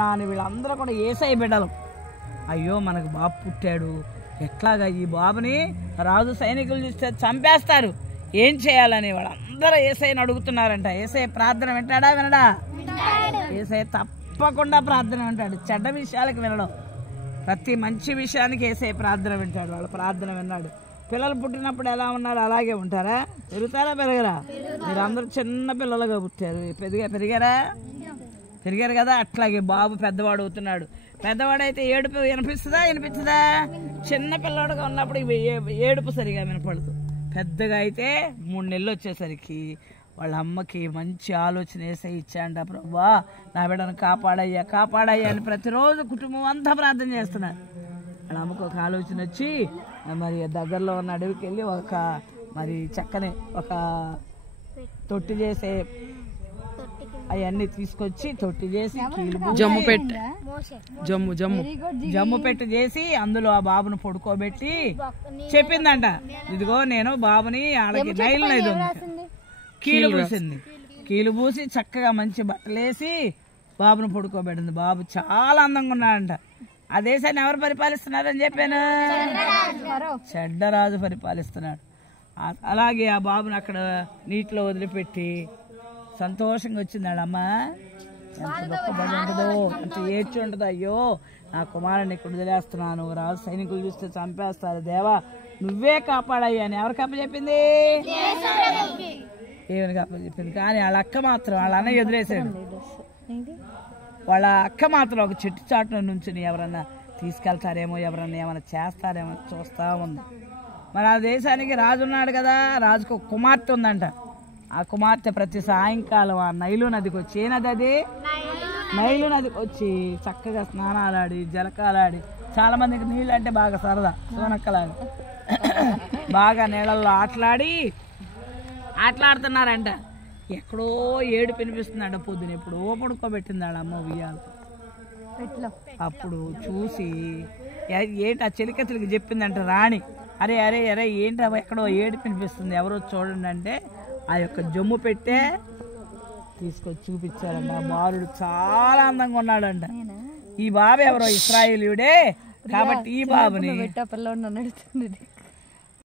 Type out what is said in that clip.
నాని వీళ్ళందరూ కూడా యేసయ్య బిడ్డలు. అయ్యో మనకు బాబు పుట్టాడు, ఎట్లాగా ఈ బాబుని రాజు సైనికులు చూస్తే చంపేస్తారు, ఏం చేయాలని వాళ్ళందరూ యేసయ్యని అడుగుతున్నారంట. యేసయ్య ప్రార్థన వింటాడా వినడా? యేసయ్య తప్పకుండా ప్రార్థన వింటాడు. చెడ్డ విషయాలకు వినడం, ప్రతి మంచి విషయానికి యేసయ్య ప్రార్థన వింటాడు. వాళ్ళ ప్రార్థన విన్నాడు. పిల్లలు పుట్టినప్పుడు ఎలా ఉన్నారు అలాగే ఉంటారా? పెరుగుతారా పెరగరా? మీరు అందరూ చిన్న పిల్లలుగా పుట్టారు, పెరిగారు కదా. అట్లాగే బాబు పెద్దవాడు అవుతున్నాడు. పెద్దవాడైతే ఏడుపు వినిపించదా? చిన్న పిల్లవాడుగా ఉన్నప్పుడు ఏడుపు సరిగా వినపడదు. పెద్దగా అయితే 3 నెలలు వచ్చేసరికి వాళ్ళ అమ్మకి మంచి ఆలోచన వేసే ఇచ్చాంట, ప్రభువా నా బిడ్డను కాపాడయ్యా అని ప్రతిరోజు కుటుంబం అంతా ప్రార్థన చేస్తున్నారు. వాళ్ళ అమ్మకు ఒక ఆలోచన వచ్చి మరి దగ్గరలో ఉన్న అడవికి వెళ్ళి మరి చక్కని ఒక తొట్టి చేసే అవన్నీ తీసుకొచ్చి తొట్టి చేసి జమ్ము పెట్టి చేసి అందులో ఆ బాబును పడుకోబెట్టి చెప్పిందంట, ఇదిగో నేను బాబుని ఆడకి నైలు నది ఉంది కీలు పూసి చక్కగా మంచి బట్టలేసి బాబును పడుకోబెట్టింది. బాబు చాలా అందంగా ఉన్నాడంట. ఆ దేశాన్ని ఎవరు పరిపాలిస్తున్నారని చెప్పాను? చెడ్డరాజు పరిపాలిస్తున్నాడు. అలాగే ఆ బాబుని అక్కడ నీటిలో వదిలిపెట్టి సంతోషంగా వచ్చిందాడు. అమ్మ ఎంత గొప్పబడి ఉంటుందో, ఎంత ఏడ్చి ఉంటుందో, అయ్యో నా కుమారుని ఇక్కడ వదిలేస్తున్నాను, రాజు సైనికులు చూస్తే చంపేస్తారు, దేవా నువ్వే కాపాడయ్యా అని ఎవరికి అప్పచెప్పింది? దేవునికి అప్పచెప్పింది. కానీ వాళ్ళ అక్క మాత్రం వాళ్ళ అన్నయ్య వదిలేసాడు. వాళ్ళ అక్క మాత్రం ఒక చెట్టు చాటున నుంచుని ఎవరన్నా తీసుకెళ్తారేమో, ఎవరన్నా ఏమైనా చేస్తారేమో చూస్తూ ఉంది. మరి ఆ దేశానికి రాజు ఉన్నాడు కదా, రాజుకు ఒక కుమార్తె ఉందంట. ఆ కుమార్తె ప్రతి సాయంకాలం ఆ నైలు నదికి వచ్చి, ఏ నది అది? నైలు నదికి వచ్చి చక్కగా స్నానాలాడి జలకాలాడి, చాలా మందికి నీళ్ళు అంటే బాగా సరదా, సోనక్కలాగా బాగా నీళ్ళల్లో ఆటలాడుతున్నారంట. ఎక్కడో ఏడుపు వినిపిస్తుందంట. పొద్దున ఎప్పుడో పడుకోబెట్టింది వాళ్ళమ్మ ఉయ్యాలు. అప్పుడు చూసి ఏంటి ఆ చెలికత్తెలకి చెప్పిందంట రాణి, అరే ఏంటి ఎక్కడో ఏడుపు వినిపిస్తుంది, ఎవరో చూడండి అంటే ఆ యొక్క జమ్ము పెట్టే తీసుకొచ్చి చూపించారంట. ఆ బాలుడు చాలా అందంగా ఉన్నాడంట. ఈ బాబు ఎవరో ఇశ్రాయేలీయుడే కాబట్టి ఈ బాబుని